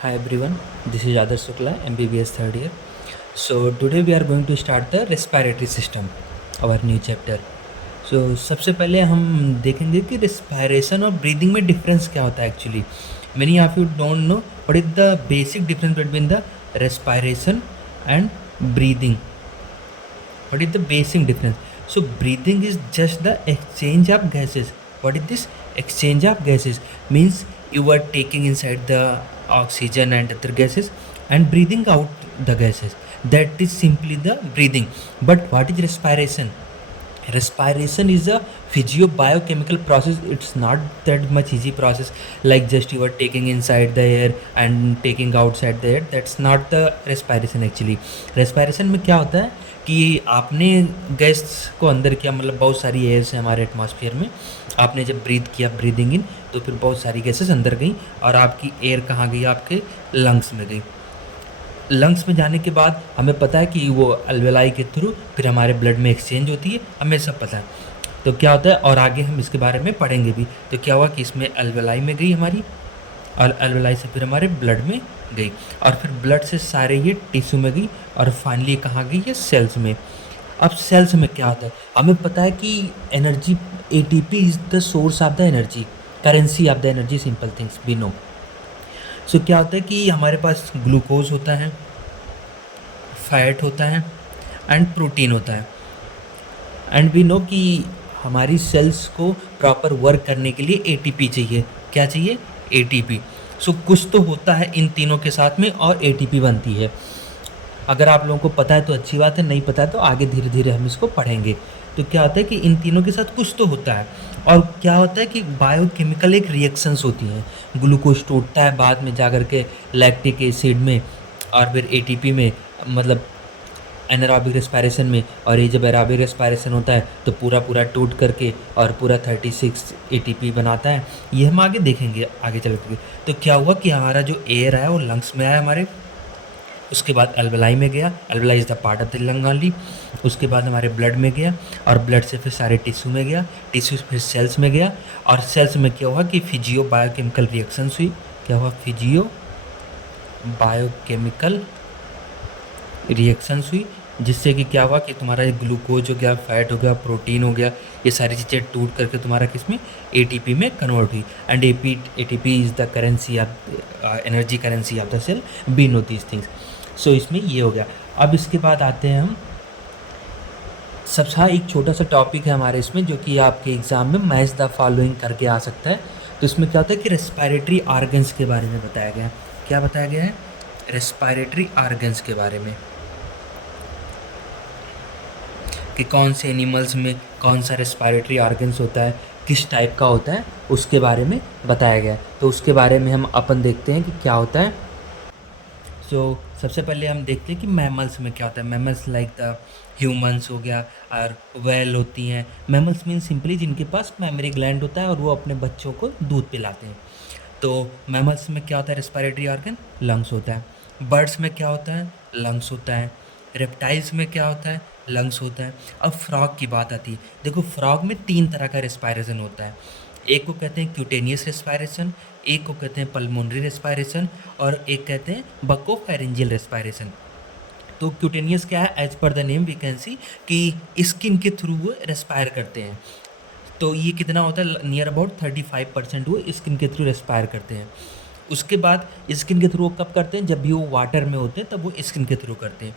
Hi everyone, this is Adarsh Shukla, MBBS third year. So today we are going to start the respiratory system, our new chapter. So सबसे पहले हम देखेंगे कि respiration और breathing में difference क्या होता है actually. Many of you don't know what is the basic difference between the respiration and breathing. What is the basic difference? So breathing is just the exchange of gases. What is this exchange of gases? Means you are taking inside the oxygen and other gases and breathing out the gases. That is simply the breathing. But what is respiration? Respiration is a physio-biochemical process. It's not that much easy process like just you are taking inside the air and taking outside the air. That's not the respiration actually. Respiration में क्या होता है कि आपने gas को अंदर किया, मतलब बहुत सारी एयर्स है हमारे एटमॉस्फेयर में, आपने जब ब्रीथ किया, ब्रीदिंग इन, तो फिर बहुत सारी गैसेस अंदर गई और आपकी एयर कहाँ गई? आपके लंग्स में गई। लंग्स में जाने के बाद हमें पता है कि वो अल्वेलाई के थ्रू फिर हमारे ब्लड में एक्सचेंज होती है, हमें सब पता है। तो क्या होता है, और आगे हम इसके बारे में पढ़ेंगे भी। तो क्या हुआ कि इसमें अल्वेलाई में गई हमारी, और अल्वेलाई से फिर हमारे ब्लड में गई, और फिर ब्लड से सारे ये टिश्यू में गई, और फाइनली कहाँ गई? ये सेल्स में। अब सेल्स में क्या होता है, हमें पता है कि energy, ATP is the source of the energy, currency of the energy, simple things we know. So क्या होता है कि हमारे पास ग्लूकोज होता है, फैट होता है एंड प्रोटीन होता है। एंड वी नो कि हमारी सेल्स को प्रॉपर वर्क करने के लिए एटीपी चाहिए। क्या चाहिए? एटीपी। सो कुछ तो होता है इन तीनों के साथ में और एटीपी बनती है। अगर आप लोगों को पता है तो अच्छी बात है, नहीं पता है तो आगे धीरे धीरे हम इसको पढ़ेंगे। तो क्या होता है कि इन तीनों के साथ कुछ तो होता है, और क्या होता है कि बायोकेमिकल एक रिएक्शंस होती हैं। ग्लूकोज टूटता है बाद में जा कर के लैक्टिक एसिड में और फिर एटीपी में, मतलब एनारोबिक रेस्पिरेशन में। और ये जब एरोबिक रेस्पिरेशन होता है तो पूरा पूरा टूट करके और पूरा 36 एटीपी बनाता है। ये हम आगे देखेंगे आगे चल के। तो क्या हुआ कि हमारा जो एयर है वो लंग्स में आया हमारे, उसके बाद अल्वेलाई में गया, alveoli is the part of the lung only. उसके बाद हमारे ब्लड में गया, और ब्लड से फिर सारे टिश्यू में गया, टिश्यू फिर सेल्स में गया, और सेल्स में क्या हुआ कि फिजियो बायोकेमिकल रिएक्शंस हुई। क्या हुआ? फिजियो बायोकेमिकल रिएक्शंस हुई, जिससे कि क्या हुआ कि तुम्हारा ग्लूकोज हो गया, फैट हो गया, प्रोटीन हो गया, ये सारी चीज़ें टूट करके तुम्हारा किस में? एटीपी में कन्वर्ट हुई। And ATP is the currency of energy, currency of the cell, we know these things. So इसमें ये हो गया। अब इसके बाद आते हैं हम, सबसे एक छोटा सा टॉपिक है हमारे इसमें जो कि आपके एग्ज़ाम में मैच द फॉलोइंग करके आ सकता है। तो इसमें क्या होता है कि रेस्पिरेटरी ऑर्गन्स के बारे में बताया गया है। क्या बताया गया है? रेस्पिरेटरी ऑर्गन्स के बारे में, कि कौन से एनिमल्स में कौन सा रेस्पिरेटरी ऑर्गन्स होता है, किस टाइप का होता है, उसके बारे में बताया गया है। तो उसके बारे में हम अपन देखते हैं कि क्या होता है। सो सबसे पहले हम देखते हैं कि मैमल्स में क्या होता है। मैमल्स लाइक द ह्यूमंस हो गया, और वेल होती हैं। मैमल्स मीन सिंपली जिनके पास मेमोरी ग्लैंड होता है और वो अपने बच्चों को दूध पिलाते हैं। तो मैमल्स में क्या होता है? रेस्पिरेटरी ऑर्गन लंग्स होता है। बर्ड्स में क्या होता है? लंग्स होता है। रेप्टाइल्स में क्या होता है? लंग्स होता है। अब फ्रॉग की बात आती है। देखो, फ्रॉग में 3 तरह का रेस्पिरेशन होता है। एक को कहते हैं क्यूटेनियस रेस्पिरेशन, एक को कहते हैं पल्मोनरी रेस्पिरेशन, और एक कहते हैं बकोफेरेंजियल रेस्पिरेशन। तो क्यूटेनियस क्या है? As per the name we can see कि स्किन के थ्रू वो रेस्पायर करते हैं। तो ये कितना होता है? नियर अबाउट 35% वो स्किन के थ्रू रेस्पायर करते हैं। उसके बाद स्किन के थ्रू वो कब करते हैं? जब भी वो वाटर में होते हैं तब वो स्किन के थ्रू करते हैं।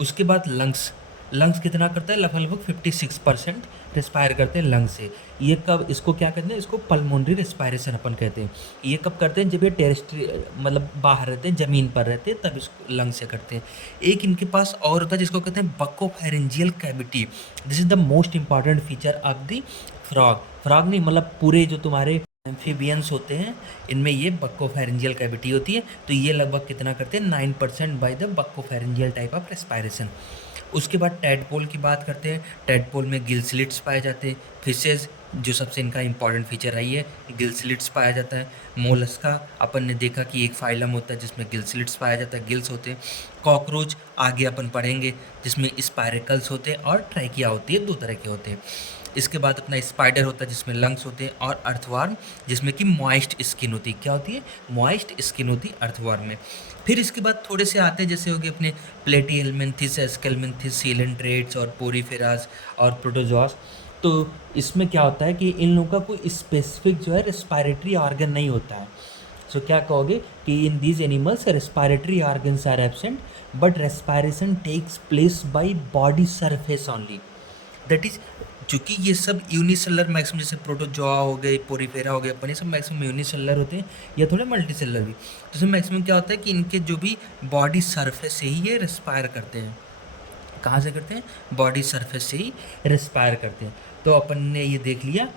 उसके बाद लंग्स, लंग्स कितना करता है? लगभग लगभग 56% रेस्पायर करते हैं लंग्स से। ये कब? इसको क्या कहते हैं? इसको पल्मोनरी रेस्पायरेशन अपन कहते हैं। ये कब करते हैं? जब ये टेरेस्ट्री, मतलब बाहर रहते हैं, ज़मीन पर रहते हैं, तब इसको लंग्स से करते हैं। एक इनके पास और होता है जिसको कहते हैं buccopharyngeal cavity. This is the most important feature of the frog. Frog नहीं, मतलब पूरे जो तुम्हारे एम्फीबियंस होते हैं, इनमें ये बक्कोफेरेंजियल कैविटी होती है। तो ये लगभग कितना करते हैं? 9% by the buccopharyngeal type of respiration. उसके बाद टैडपोल की बात करते हैं। टैडपोल में गिल स्लिट्स पाए जाते हैं। फिशेज़, जो सबसे इनका इंपॉर्टेंट फीचर है, ये गिल स्लिट्स पाया जाता है। मोलस्का, अपन ने देखा कि एक फाइलम होता है जिसमें गिल स्लिट्स पाया जाता है, गिल्स होते हैं। कॉकरोच आगे अपन पढ़ेंगे, जिसमें स्पायरिकल्स होते हैं और ट्रैकिया होती है, 2 तरह के होते हैं। इसके बाद अपना स्पाइडर होता है जिसमें लंग्स होते हैं, और अर्थवर्म जिसमें कि मॉइस्ट स्किन होती है। क्या होती है? मॉइस्ट स्किन होती है अर्थवर्म में। फिर इसके बाद थोड़े से आते हैं, जैसे हो गए अपने प्लेटीहेल्मिन्थिस, एस्केल्मिन्थिस, सीलेंट्रेट्स और पोरीफेरास और प्रोटोजोआस। तो इसमें क्या होता है कि इन लोगों का कोई स्पेसिफिक जो है रेस्पायरेटरी ऑर्गन नहीं होता है। सो क्या कहोगे कि in these animals respiratory organs are absent, but respiration takes place by body surface only. That is, चूंकि ये सब यूनिसेलर मैक्सिमम, जैसे प्रोटोजोआ हो गए, पोरीफेरा हो गए, अपन ये सब मैक्सिमम यूनिसेलर होते हैं या थोड़े मल्टीसेलर भी। तो इसमें मैक्सिमम क्या होता है कि इनके जो भी बॉडी सरफेस से ही ये रेस्पायर करते हैं। कहाँ से करते हैं? बॉडी सरफेस से ही रेस्पायर करते हैं। तो अपन ने ये देख लिया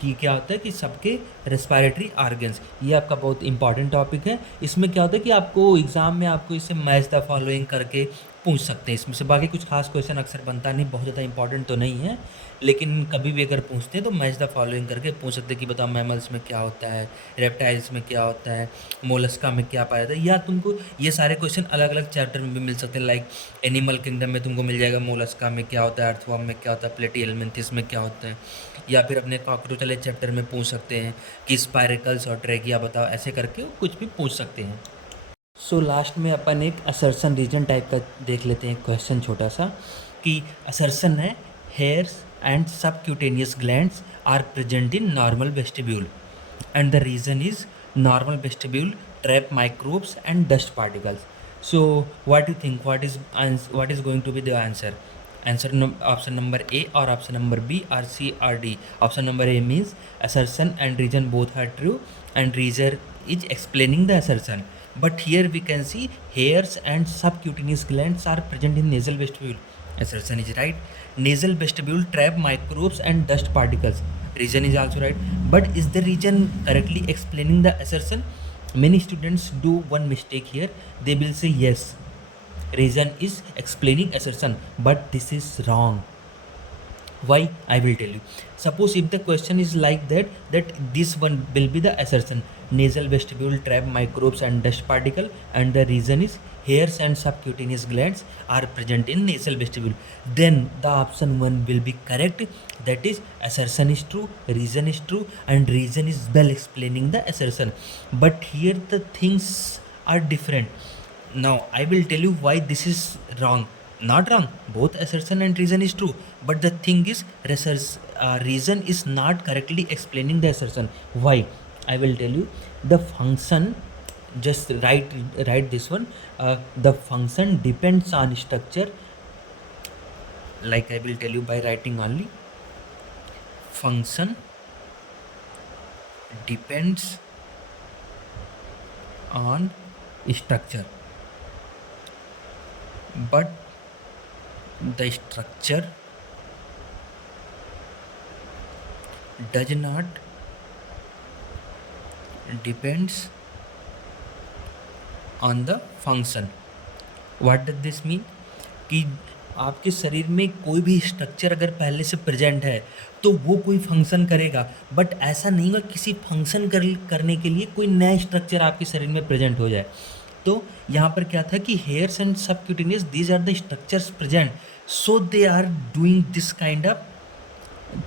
कि क्या होता है कि सबके रेस्पायरेटरी ऑर्गन्स, ये आपका बहुत इंपॉर्टेंट टॉपिक है। इसमें क्या होता है कि आपको एग्ज़ाम में आपको इसे मैच द फॉलोइंग करके पूछ सकते हैं इसमें से। बाकी कुछ खास क्वेश्चन अक्सर बनता नहीं, बहुत ज़्यादा इंपॉर्टेंट तो नहीं है, लेकिन कभी भी अगर पूछते हैं तो मैच द फॉलोइंग करके पूछ सकते हैं कि बताओ मैमल्स में क्या होता है, रेप्टाइल्स में क्या होता है, मोलस्का में क्या पाया जाता है। या तुमको ये सारे क्वेश्चन अलग अलग चैप्टर में भी मिल सकते हैं। लाइक एनिमल किंगडम में तुमको मिल जाएगा मोलस्का में क्या होता है, अर्थवर्म में क्या होता है, प्लेटीहेल्मिन्थिस में क्या होता है। या फिर अपने कॉकरोच वाले चैप्टर में पूछ सकते हैं कि स्पायरेकल्स और ट्रैकिया बताओ, ऐसे करके कुछ भी पूछ सकते हैं। सो लास्ट में अपन एक असर्शन रीजन टाइप का देख लेते हैं क्वेश्चन छोटा सा, कि असर्शन है hairs and subcutaneous glands are present in normal vestibule and the reason is normal vestibule trap microbes and dust particles. So what do you think, what is going to be the answer option number A or option number B or C or D? Option number A means assertion and reason both are true, and reason is explaining the assertion, but here we can see hairs and subcutaneous glands are present in nasal vestibule. Assertion is right. Nasal vestibule trap microbes and dust particles. Reason is also right. But is the reason correctly explaining the assertion? Many students do one mistake here. They will say yes, reason is explaining assertion, but this is wrong. Why? I will tell you. Suppose if the question is like that this one will be the assertion: nasal vestibule trap microbes and dust particle, and the reason is hairs and subcutaneous glands are present in nasal vestibule. Then the option 1 will be correct. That is, assertion is true, reason is true, and reason is well explaining the assertion. But here the things are different. Now I will tell you why this is wrong. Not wrong, both assertion and reason is true, but the thing is reason is not correctly explaining the assertion. Why? I will tell you. The function, just write this one. The function depends on structure. Like I will tell you by writing only. Function depends on structure, but the structure does not depends on the function. What does this mean? कि आपके शरीर में कोई भी structure अगर पहले से present है तो वो कोई फंक्शन करेगा, बट ऐसा नहीं होगा किसी फंक्शन करने के लिए कोई नया स्ट्रक्चर आपके शरीर में प्रेजेंट हो जाए। तो यहाँ पर क्या था कि hairs and subcutaneous, these are the structures present, so they are doing this kind of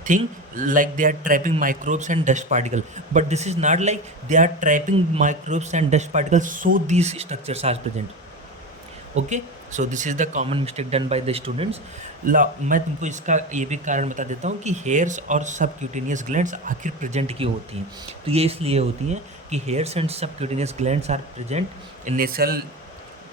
thing, like they are trapping microbes and dust particle. But this is not like they are trapping microbes and dust particles, so these structures are present. Okay, so this is the common mistake done by the students. मैं तुमको इसका ये भी कारण बता देता हूँ कि हेयर्स और सबक्यूटेनियस ग्लैंड्स आखिर प्रेजेंट क्यों होती हैं। तो ये इसलिए होती हैं कि hairs and subcutaneous glands are present in nasal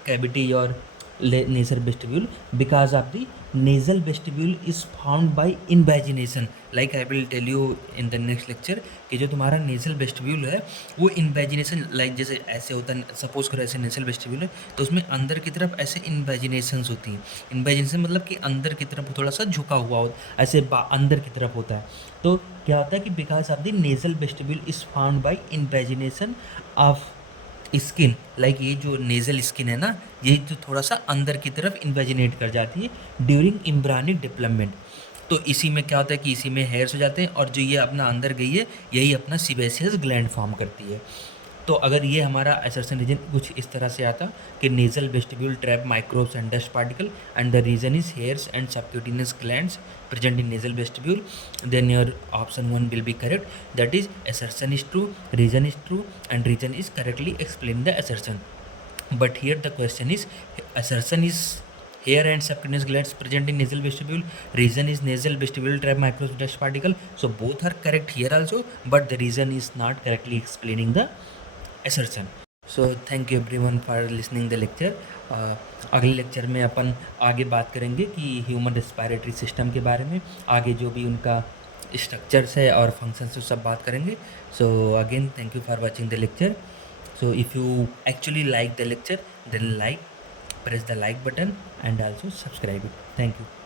cavity और nasal vestibule because of the nasal vestibule is formed by invagination. Like I will tell you in the next lecture कि जो तुम्हारा nasal vestibule है वो invagination, like जैसे ऐसे होता है, सपोज करो ऐसे nasal vestibule है तो उसमें अंदर की तरफ ऐसे invaginations होती हैं। invagination मतलब कि अंदर की तरफ थोड़ा सा झुका हुआ हो, ऐसे अंदर की तरफ होता है। तो क्या होता है कि because of the nasal vestibule is formed by invagination of skin, like ये जो नेज़ल स्किन है ना, ये जो थोड़ा सा अंदर की तरफ इन्वेजिनेट कर जाती है ड्यूरिंग एम्ब्रियोनिक डेवलपमेंट। तो इसी में क्या होता है कि इसी में हेयर्स हो जाते हैं, और जो ये अपना अंदर गई है यही अपना सीबेसियस ग्लैंड फॉर्म करती है। तो अगर ये हमारा assertion रीजन कुछ इस तरह से आता कि nasal vestibule trap microbes and dust particle and the reason is hairs and subcutaneous glands present in nasal vestibule, then your option 1 will be correct. That is, assertion is true, reason is true, and reason is correctly explain the assertion. But here the question is, assertion is hair and subcutaneous glands present in nasal vestibule, reason is nasal vestibule trap microbes dust particle, so both are correct here also, but the reason is not correctly explaining the assertion. So thank you everyone for listening the lecture. अगले lecture में अपन आगे बात करेंगे कि human respiratory system के बारे में, आगे जो भी उनका स्ट्रक्चर्स है और फंक्शंस है सब बात करेंगे. So again thank you for watching the lecture. So if you actually like the lecture, then press the like button and also subscribe it. Thank you.